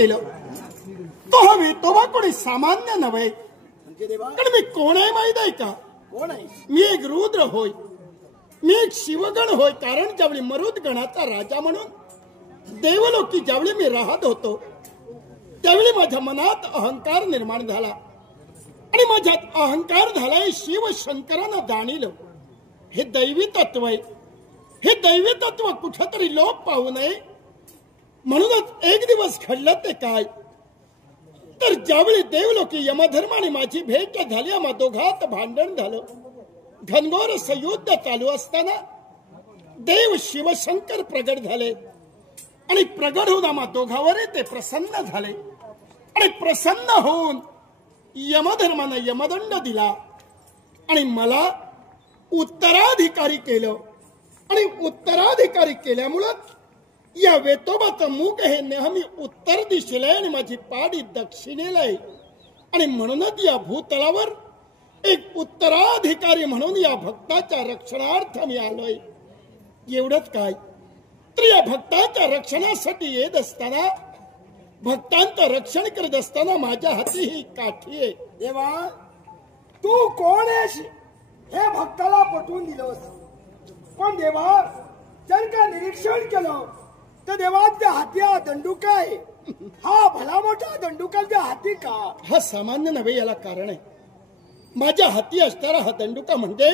केलं तो हा विठोबा कोणी सामान्य नव्हे, कारण मी कोण आहे माहित आहे का? कोण आहे? मी एक रुद्र होय, मी एक शिवगण होय. कारण ज्यावेळी मरुद गणाचा राजा म्हणून देवलोकी ज्यावेळी मी राहत होतो त्यावेळी माझ्या मनात अहंकार निर्माण झाला आणि माझ्यात अहंकार झालाय शिव शंकरानं जाणीलं हे दैवी तत्व आहे. हे दैवी तत्व कुठेतरी लोप पाहू नये म्हणूनच एक दिवस घडलं ते काय तर ज्यावेळी देवलोकी यमधर्माने माझी भेट झाली, आम्हा दोघात भांडण झालं. घनघोर संयुद्ध चालू असताना देव शिवशंकर प्रगट झाले आणि प्रगट होऊन आम्हा दोघावर ते प्रसन्न झाले आणि प्रसन्न होऊन यमधर्मानं यमदंड दिला आणि मला उत्तराधिकारी केलं. आणि उत्तराधिकारी केल्यामुळं या वेतोबाचं मुख हे नेहमी उत्तर दिशेला आहे आणि माझी पाडी दक्षिणेला आहे. आणि म्हणूनच या भूतलावर एक उत्तराधिकारी म्हणून या भक्ताच्या रक्षणार्थ मी आलोय. एवढंच काय तर या भक्ताच्या रक्षणासाठी येत असताना, भक्तांचं रक्षण करत असताना माझ्या हाती ही काठी आहे. देवा तू कोण आहेस हे भक्ताला पटवून दिलंस, पण देवा जर का निरीक्षण केलं तर देवाच्या हाती हा दंडुका आहे. हा भला मोठा दंडुकाच्या हाती का? हा सामान्य नव्हे, याला कारण आहे. माझ्या हाती असणारा हा दंडुका म्हणजे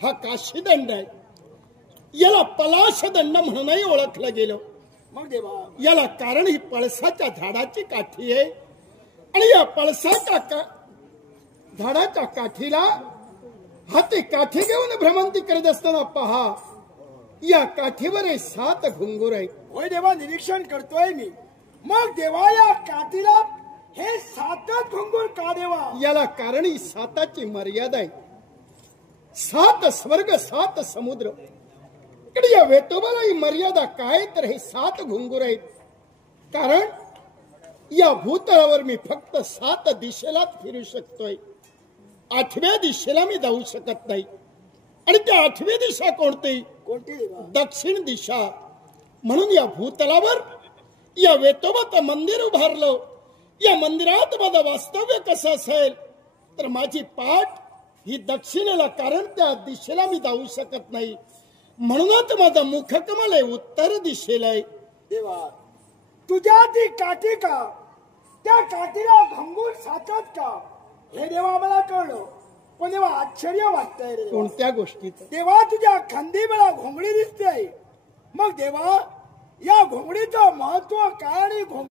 हा काशीदंड आहे. याला पलाश दंड म्हणूनही ओळखलं गेलं. मग देवा याला कारण ही पळसाच्या झाडाची काठी आहे आणि या पळसाच्या झाडाच्या काठीला हाती काठी घेऊन भ्रमंती करत असताना पहा या काठीवर 7 घुंगूर आहेत. होय देवा निरीक्षण करतोय मी. मग देवा या काठीला हे 7 घुंगूर का देवा? याला कारण ही 7ची मर्यादा आहे. 7 स्वर्ग 7 समुद्र. इकडे या वेतोबाला ही मर्यादा काय तर हे 7 घुंगूर आहेत. कारण या भूतलावर मी फक्त 7 दिशेलाच फिरू शकतोय, 8व्या दिशेला मी जाऊ शकत नाही. आणि त्या 8वी दिशा कोणती? कोणती देवा? दक्षिण दिशा. म्हणून या भूतलावर या वेतोबाचं मंदिर उभारलं. या मंदिरात माझं वास्तव्य कसं असेल तर माझी पाठ ही दक्षिणेला, कारण त्या दिशेला मी जाऊ शकत नाही. म्हणूनच माझं मुखकमल आहे उत्तर दिशेला आहे. देवा तुझ्या ती काठी का? त्या काठीला घंगूर 7 का? हे देवा मला कळलं, पण देवा आश्चर्य वाटतंय रे. कोणत्या गोष्टीचं? देवा तुझ्या खांदी मला घोंगडी दिसते. मग देवा या घोंगडीचं महत्व काय आणि